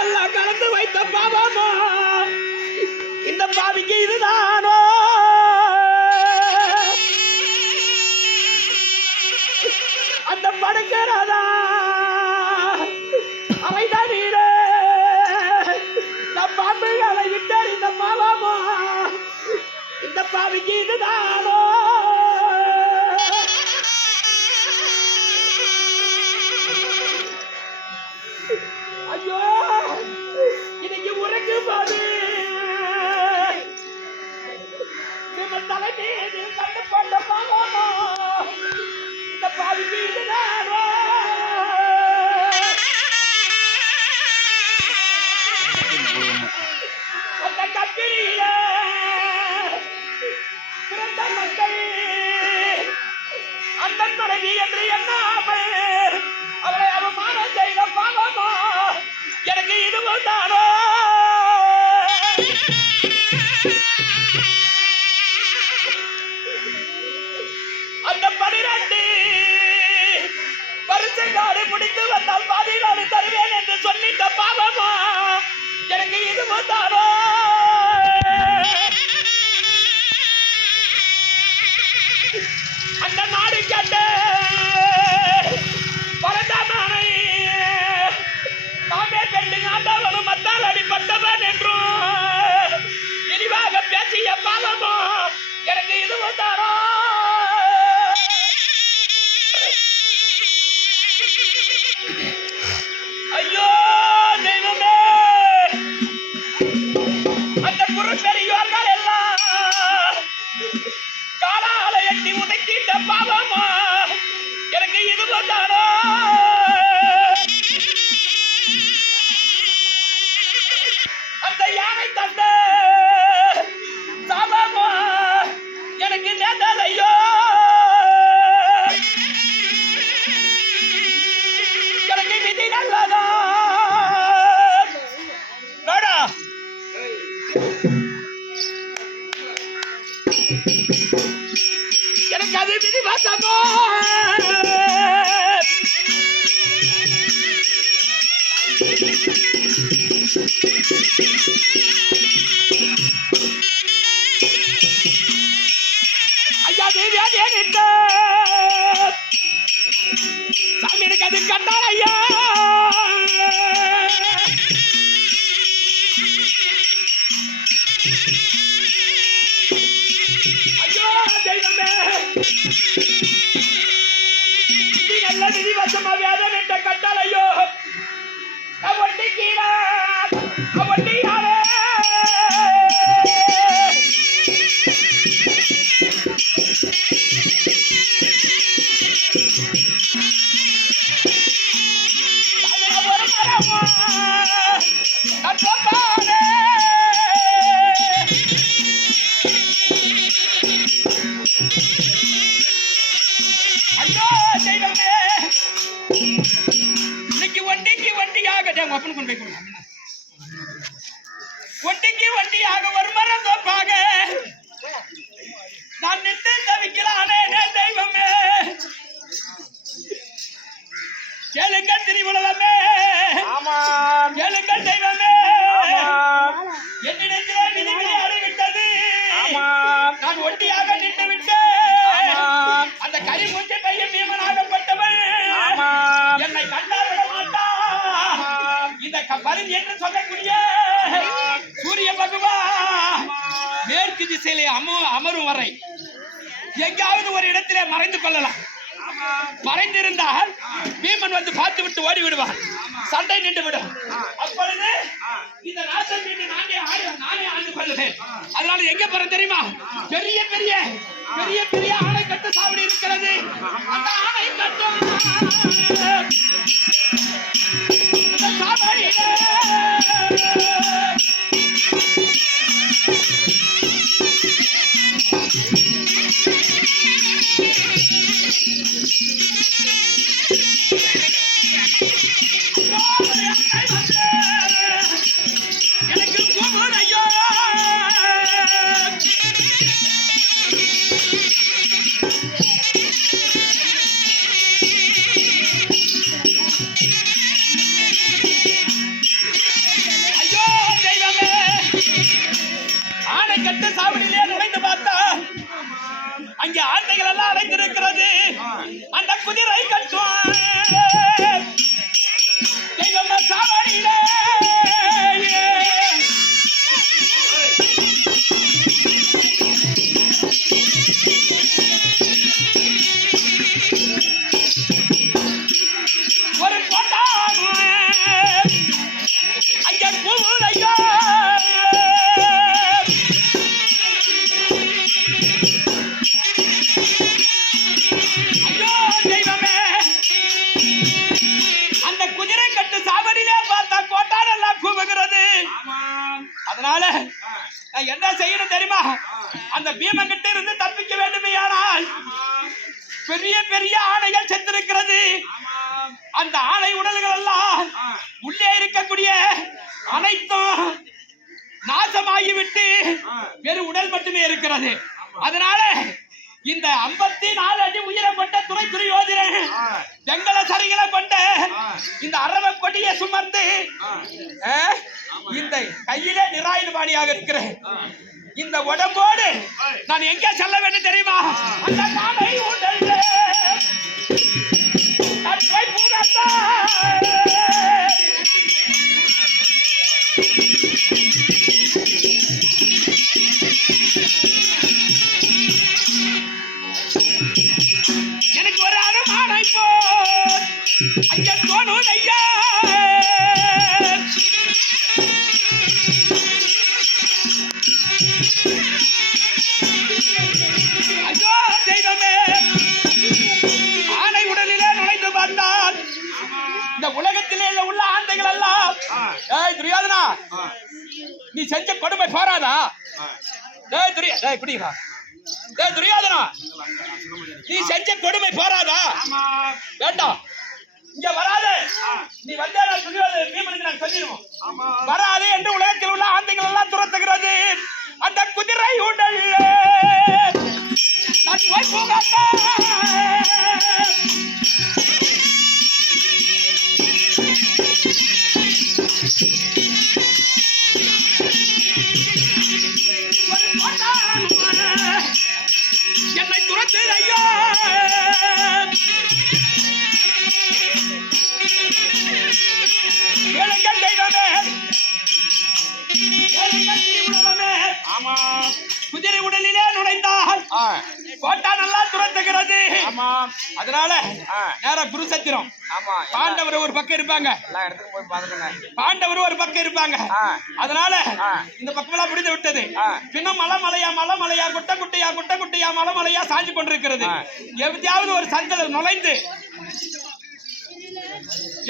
எல்லாம் கலந்து வைத்த பாவமா இந்த பாவிக்கு இதுதானோ? அந்த படுக்கிறதா அவைதான் நீரே நம் பாம்புகளை விட்டார் இந்த பாவமா இந்த பாவிக்கு இதுதானோ? ஐயோ இன்னைக்கு உறங்கு போது நம்ம தலை மீது கண்டு போட்ட பாவமா இந்த பாவிக்கு இதுதானோ? அந்த கத்திரியில பிறந்த மக்கள் அந்த மனைவி என்று எண்ணாமல் அவளை அவமானம் செய்த பாவமா எனக்கு இதுவும் தானோ? அந்த 12 வருஷங்காடு முடித்து வந்தால் பாதிநாடு தருவேன் என்று சொல்லிட்ட பாவமா எனக்கு இதுவும் தானோ? அந்த நாடு கேட்ட பரந்தாமனை தாமே பெண்டு ஆண்டவனும் மத்தால் அடிப்பட்டவன் என்றும் இனிவாக பேசிய பாவமோ எனக்கு இதுவும் தானோ? ஐயோ தெய்வமே அந்த குரு பெரியோர்கள் எல்லாம் காலால எட்டி உதைக்கிட்ட பாவமா எனக்கு இதுவும் தானோ? அந்த யானை தந்த சாபமா எனக்கு நேர்ந்ததையோ எனக்கு விதி நல்லதா வேடா எனக்கு அது விதி வாசமோ? ஐயா தேவியா நின்ற சாமி எனக்கு அது கண்டார் ஐயா. ஐயோ தெய்வமே இது நல்ல விதி வசமா வேதம் என்ற கட்டளையோ ஒட்டி கீழே ஒட்டி யாரே கப்பன் கொண்டு போய் கொடுங்க. ஒண்டிக்கு வண்டியாக ஒரு மரம் தோப்பாக நான் நின்று தவிக்கிறானே தெய்வமே, கேளுங்கள் திரிவுலகமே, கேளுங்கள் தெய்வமே, என்னிடத்திலே விதி விளையாடிவிட்டது. நான் ஒண்டியாக நின்று விட்டேன். அந்த கறி முஞ்சி பையன் பீமனாகப்பட்டவன் என்னை கண்டால் விட மாட்டான். இந்த பரிந்து என்று சொல்லக்கூடிய சூரிய பகவான் மேற்கு திசையிலே அமரும் வரை எங்காவது ஒரு இடத்திலே மறைந்து கொள்ளலாம். மறைந்திருந்தால் பீமன் வந்து பார்த்து விட்டு ஓடி விடுவான், சண்டை நின்று விடும். அப்பொழுது இந்த நாட்டை நானே ஆண்டு கொள்ளுவேன். அதனால எங்க போற தெரியுமா? பெரிய பெரிய பெரிய பெரிய ஆணை கட்டு சாவடி இருக்கிறது. அந்த ஆணை கட்டும் எனக்கு கூப்பிடு ஐயோ. ஐயோ தெய்வமே, ஆணை கட்டு சாவடியிலே நுழைந்து பார்த்தா அங்கே ஆண்டைகள் எல்லாம் அடைந்திருக்கிறது. அந்த குதிரை கட்டும் தெய்வமே சாவடியிலே ஒரு கோட்டாகும் அங்கே கூவுதையோ. ஐயோ தெய்வமே, அந்த குதிரை கட்டு சாவடியிலே பார்த்தா கோட்டானெல்லாம் கூவுகிறது. அதனால நான் என்ன செய்யணும் தெரியுமா? அந்த பீமங்கிட்ட இருந்து தப்பிக்க வேண்டுமையானால் பெரிய பெரிய ஆணைகள் செத்திருக்கிறது. அந்த ஆணை உடல்கள் எல்லாம் உள்ளே இருக்கக்கூடிய அனைத்தும் நாசமாகிவிட்டு வெறும் உடல் மட்டுமே இருக்கிறது. அதனால இந்த 54 அடி உயிரை கொண்ட துணை துரியோதனன் வெங்கல சரிகளை கொண்ட இந்த அரவ கொடியை சுமர்ந்து இந்த கையிலே நிராயுதபாணியாக இருக்கிறேன். இந்த உடம்போடு நான் எங்க செல்ல வேண்டும் தெரியுமா? அந்த நாளை உடல் எனக்கு ஒரு அனுமானை போல் ஐயா தோணும் ஐயா. ஐயோ தெய்வமே, ஆணை உடலிலே நுழைந்து பார்த்தால் இந்த உலகத்திலே உள்ள ஆண்டைகள் எல்லாம் துரியோதனா நீ செஞ்ச கொடுமை போராதா? துரியோதனா நீ செஞ்ச கொடுமை போராதா? வேண்டாம், இங்க வராது. நீ வந்தா துரியோதனன் பீமனுக்கு நான் சொல்லிடுவோம். வராது என்று உலகத்தில் உள்ள ஆண்டைகள் எல்லாம் துரத்துகிறது. அந்த குதிரை உடல் நான் போய் போகாட்டா. என்னை துரத்து ஐயா. கேளுங்கள் தெய்வமே, கேளுங்கள் திரிபுரமே. ஆமா, குதிரை உடலிலே நுழைந்தால் கோட்டா நல்லா துரத்துகிறது. அதனால நேர குருசத்திரம் பாண்டவர் ஒரு பக்கம் இருப்பாங்க, பாண்டவர் ஒரு பக்கம் இருப்பாங்க. அதனால இந்த பக்கம் எல்லாம் முடிந்து விட்டது. பின்னும் மலைமலையா மலைமலையா குட்ட குட்டையா குட்ட குட்டையா மலைமலையா சாஞ்சு கொண்டிருக்கிறது. எப்படியாவது ஒரு சந்தல நுழைந்து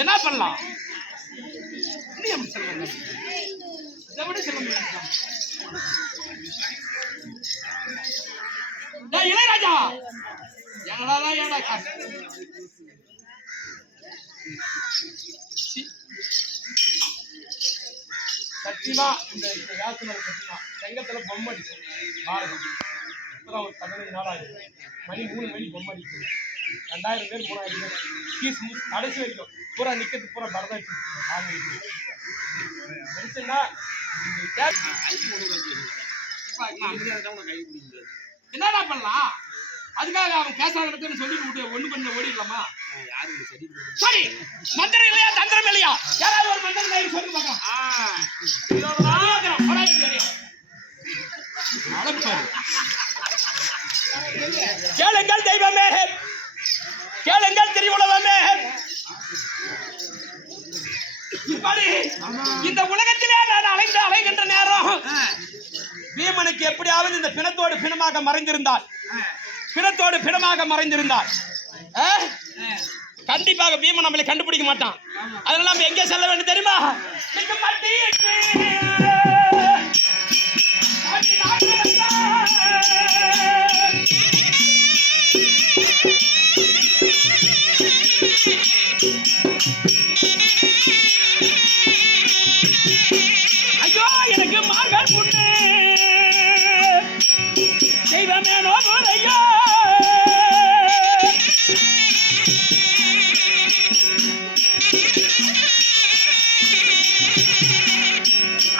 என்ன பண்ணலாம்? இளையராஜா என்னடா ஏடா காசு சத்தியமா இந்த யாத்திரை சத்தியமா செங்கத்துல பொம்மை அடிக்கும் பாரதி இப்பதான் ஒரு 15 நாள் ஆகுது மணி 3 மணி பொம்மை அடிக்கும் 2000 பேர் 3000 பேர் ஃபீஸ் கடைசி வரைக்கும் பூரா நிக்கிறது பூரா பரதாச்சு மனுஷன்னா என்னடா பண்ணலாம் அதுக்காக அவன் பேசாத சொல்லிட்டு விட்டு ஒண்ணு பண்ண ஓடிடலாமா சரி மந்திரம் இல்லையா தந்திரம் இல்லையா யாராவது ஒரு மந்திரம் சொல்லி பார்க்கலாம் கேளுங்கள் தெய்வமே கேளுங்கள் திரிவுலகமே இந்த உலகத்திலே நான் அலைகின்ற நேரம் பீமனுக்கு எப்படியாவது இந்த பிணத்தோடு பிணமாக மறைந்திருந்தால் கண்டிப்பாக பீமன் நம்மளை கண்டுபிடிக்க மாட்டான். அதனால நம்ம எங்கே செல்ல வேண்டும் தெரியுமா? ஐயோ எனக்கு மகள் புண்ணு தெய்வமே நோகுதையோ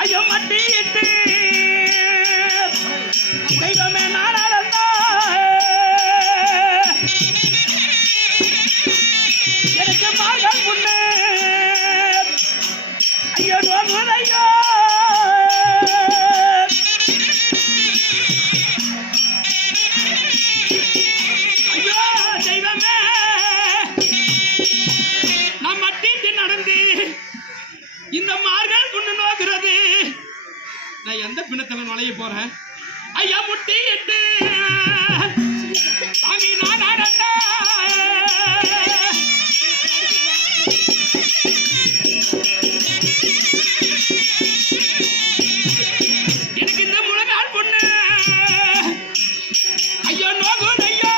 ஐயோ மட்டிட்டு தெய்வமே நாளா எனக்கு மகள் புண்ணு ஐயோ நோகுதையோ இந்த மார்கள் கொண்டு நோக்கிறது நான் எந்த பிணத்துல நுழைய போறேன் ஐயா முட்டி எட்டு சாமி நான் நடந்தா எனக்கு இந்த முழங்கால் பொண்ணு ஐயோ நோகுது ஐயா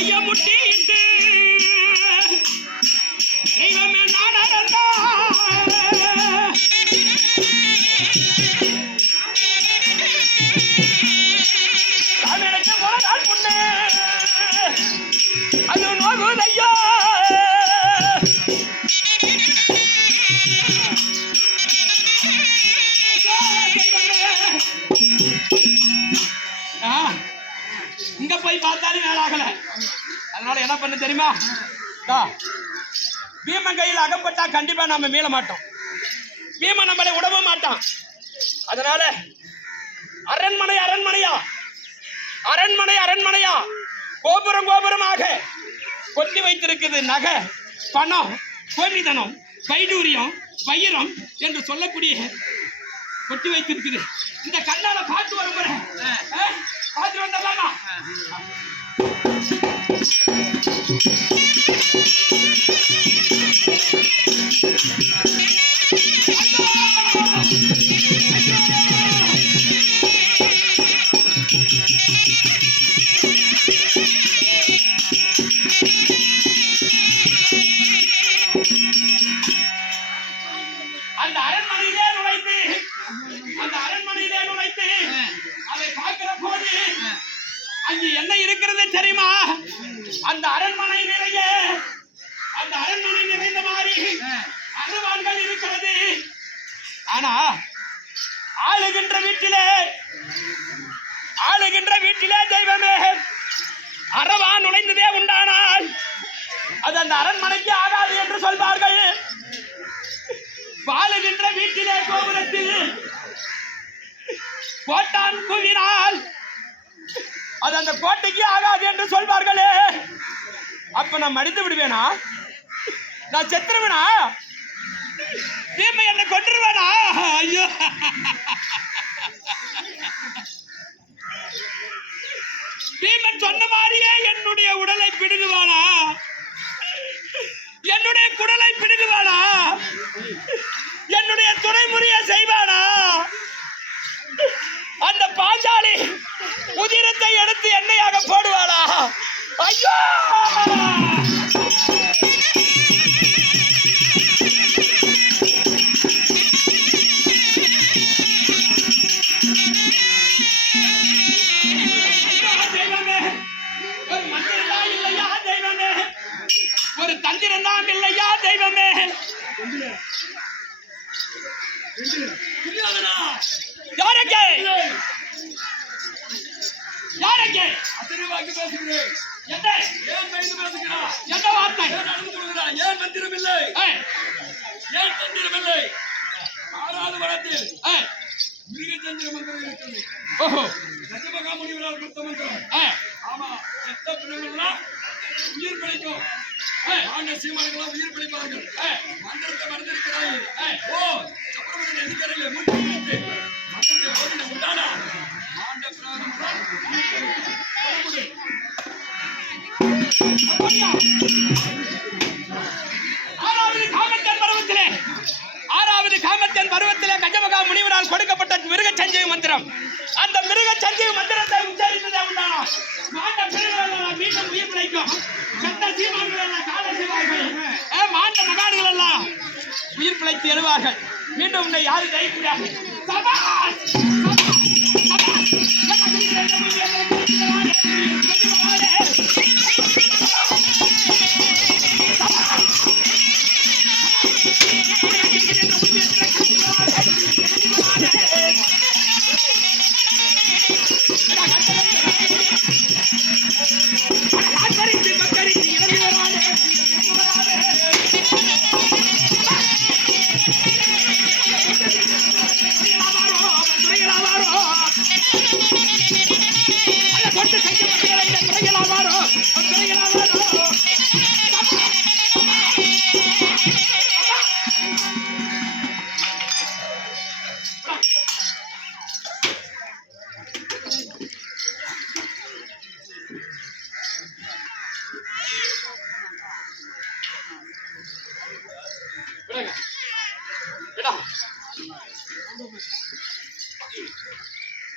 ஐயா முட்டிட்டு தெய்வமே நாடா எனக்கு போனால் பொண்ணு அது நோகுது ஐயா இங்க போய் பார்த்தாலும் வேலை ஆகல. அதனால என்ன பண்ண தெரியுமா? பீமன் கையில் அகப்பட்டா கண்டிப்பா நம்ம மீள மாட்டோம். பீமன் நம்மளை உடவ மாட்டான். அதனால அரண்மனையா கோபுரமாக கொட்டி வைத்திருக்குது நகை பணம் கோமிதனம் வைடூரியம் வைரம் என்று சொல்லக்கூடிய கொட்டி வைத்திருக்குது. இந்த கண்ணால பார்த்து வர பார்த்து வந்தலாமா? அந்த அரண்மனையிலே நுழைத்து அதை பார்க்கிற போது அங்கு என்ன இருக்கிறது தெரியுமா? அந்த அரண்மனை நிறைந்த மாதிரி அரவான்கள் இருக்கிறது. ஆனா ஆளுகின்ற வீட்டிலே தெய்வமே அரவான் நுழைந்ததே உண்டானால் அது அந்த அரண்மனைக்கு ஆகாது என்று சொல்வார்கள். வாழுகின்ற வீட்டிலே கோபுரத்தில் கோட்டான் கூவினால் அது அந்த கோட்டைக்கு ஆகாது என்று சொல்வார்களே. அப்ப நான் மடித்து விடுவேனா? நான் செத்துருவேனா? தீமை என்னை கொன்றுவேனா? ஐயோ பீமன் சொன்ன மாதிரியே என்னுடைய உடலை பிடுங்குவானா? என்னுடைய குடலை பிடுங்குவானா? என்னுடைய துணைமுறையை செய்வானா? அந்த பாஞ்சாலி உதிரத்தை எடுத்து எண்ணெயாக போடுவானா? ஐயோ தெய்வமே யாருக்கு யாருக்கு அசரிவாக்கி பேசுகிறேன். என்ன ஏன் பயந்து பேசுகிறான்? என்ன வார்த்தை ஏன் நடந்து கொள்கிறான்? ஏன் மந்திரமில்லை? ஏன் தந்திரமில்லை? ஆறாவது வளத்தில் மிருகச்சந்திர மந்திரம் இருக்கிறது. ஓஹோ கஜமகா முனிவரால் கொடுத்த மந்திரம். ஆமா, செத்த பிணங்கள்லாம் உயிர் பிழைக்கும். ஆண்ட சீமான்களாம் உயிர் பிழைப்பார்கள். மந்திரத்தை மறந்திருக்கிறாய். ஓ அப்புறம் நதிக்கரையில மூச்சு விட்டு மந்திரத்தை ஓதின உண்டானா ஆண்ட பிராணம் ஆறாவது காமத்தன் பருவத்திலே கஜமகா முனிவரால் கொடுக்கப்பட்ட மிருக சஞ்சீவி மந்திரம். அந்த மிருக சஞ்சீவி மந்திரத்தை உச்சரித்ததே உண்டானா மாண்ட பிறகுகள் மீண்டும் உயிர் பிழைக்கும். செத்த சீமான்கள் எல்லாம் கால செய்வார்கள். மாண்ட மகான்கள் எல்லாம் உயிர் பிழைத்து எழுவார்கள். மீண்டும் உன்னை யாரும் ஜெயிக்க முடியாது. சபாஷ்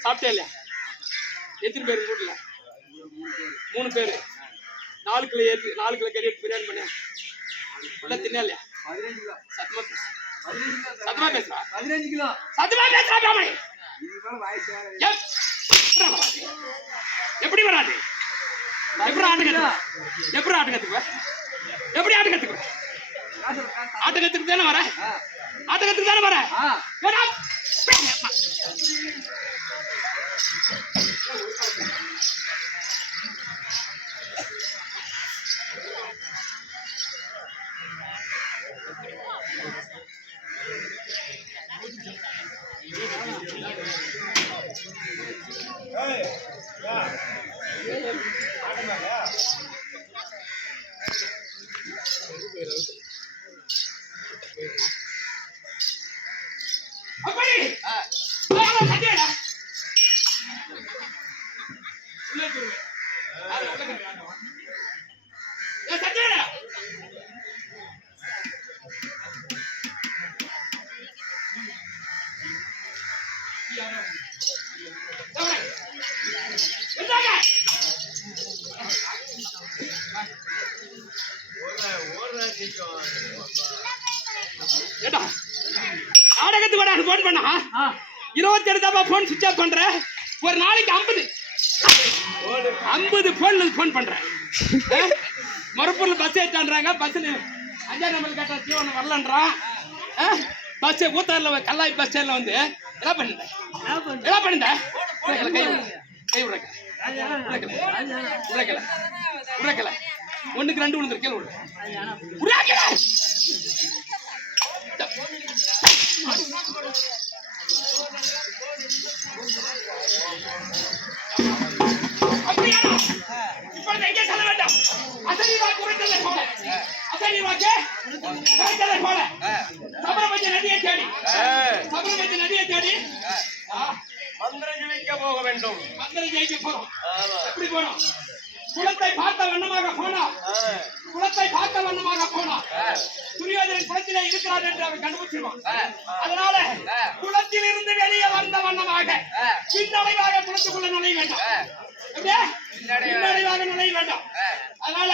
சாப்பிட்டே இல்லையா? எத்தனை பேர் வீட்டுல? 3 பேரு. 4 கிலோ கறி எடுத்து பிரியாணி பண்ண தின்னா இல்லையா? 15 கிலோ. சத்தமா பேசுறா? 15 கிலோ. சத்தமா பேசுறா பாமணி. எப்படி வராது? எப்படி ஆட்டு கத்துக்குவ? எப்படி ஆட்டு கத்துக்குவ? ஆட்டு கத்துக்கு தானே வர? ஆட்டு கத்துக்கு தானே வர? நாடகத்துக்கு வர போன் பண்ணா 27 தப்பா போன் சுவிட்ச் ஆஃப் பண்ற. ஒரு நாளைக்கு 50 போன் பண்றேன். மறுப்பூர்ல பஸ் ஏற்றான்றாங்க. பஸ்ல 5ஆம் நம்பர் கேட்டா தீவன வரலன்றான். பஸ் ஊத்தாரில் கல்லாய் பஸ் ஸ்டாண்ட்ல வந்து என்ன பண்ணுங்க கை உடைக்கல 1க்கு 2 விழுந்துரு கீழே உடைக்கல. இப்பொழுது எங்கே செல்ல வேண்டும்? அசரிவாக்கு உரைத்ததை போல சபரமதி நதியை தேடி மந்திரம் ஜெயிக்க போக வேண்டும். மந்திரம் ஜெயிக்க போறோம். எப்படி போனோம்? குளத்தை பார்த்த வண்ணமாக போனா துரியோதனன் குளத்திலே இருக்கிறார் என்று அவன் கண்டுபிடிச்சிருவான். அதனால குளத்தில் இருந்து வெளியே வந்த வண்ணமாக பின்னடைவாக குளத்துக்குள்ள நுழைய வேண்டாம். பின்னடைவாக நுழைய வேண்டாம். அதனால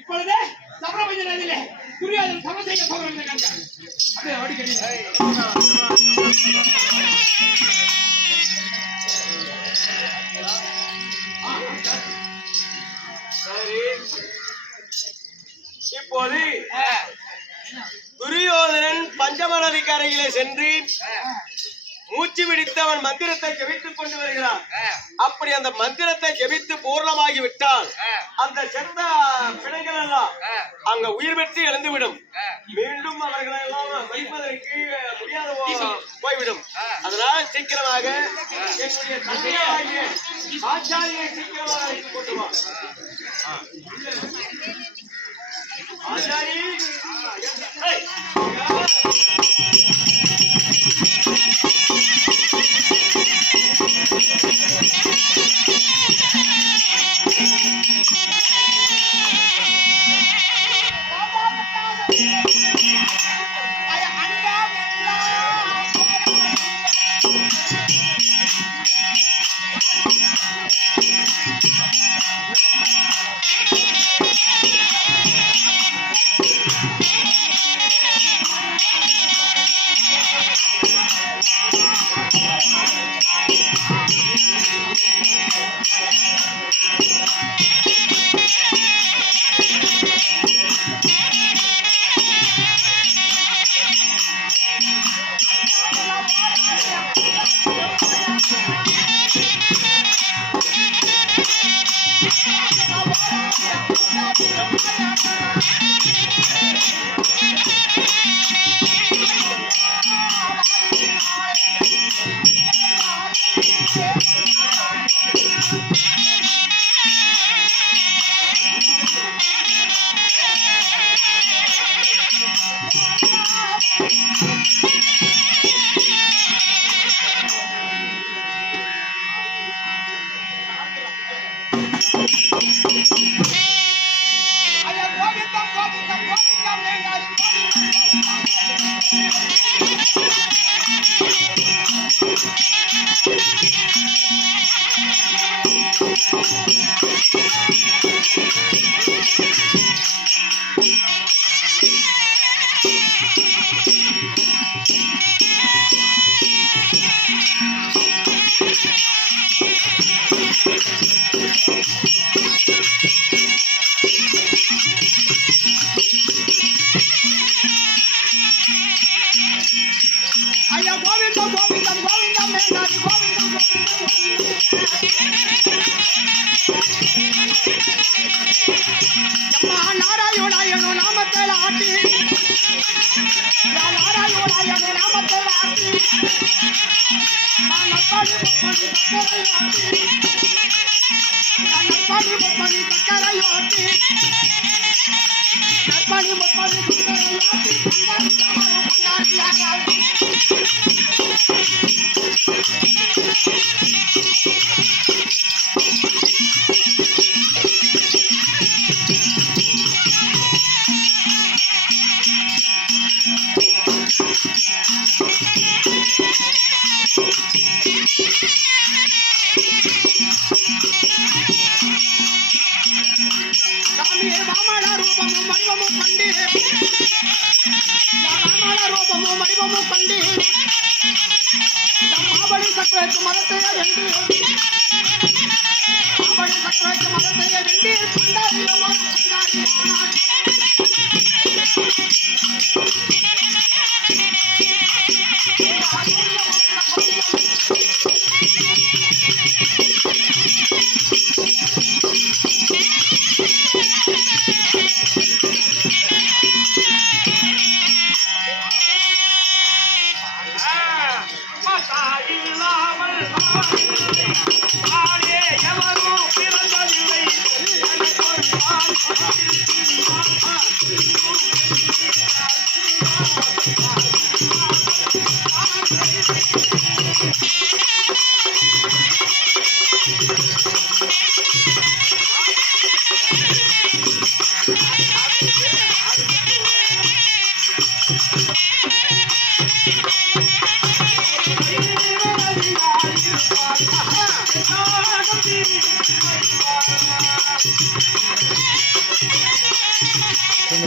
இப்பொழுது சபரமதி நதியிலே துரியோதனன் சம செய்ய போகிறாங்க. அப்படியே ஓடிக்கடி சரி, இப்போது துரியோதனன் பஞ்சம நதிக்கரையிலே சென்று மூச்சு பிடித்து அவன் மந்திரத்தை ஜெபித்துக் கொண்டு வருகிறான். அப்படி அந்த மந்திரத்தை ஜெபித்து பூர்ணமாகி விட்டால் அந்த செத்த பிணைகள் எல்லாம் அங்க உயிர் பெற்று எழுந்துவிடும். மீண்டும் அவர்களை எல்லாம் வைப்பதற்கு முடியாத போய்விடும். அதனால் சீக்கிரமாக என்னுடைய தந்தையாகிய ஆச்சாரியை சீக்கிரமாக அழைத்துக் கொண்டு வா. Achari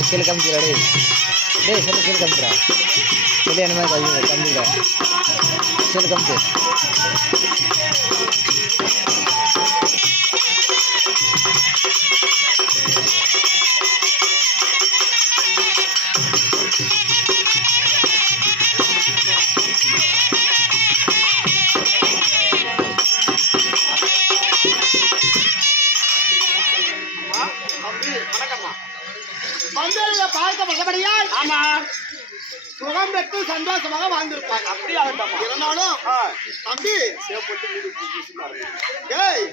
Skill come to ready. Hey, skill come to. Today animal come to. Skill come to. ஆகபடியால் ஆமா சுகம் பெற்று சந்தோஷமாக வாழ்ந்திருப்பாங்க. அப்படி ஆகட்டும் இருந்தாலும் தம்பி ஏய்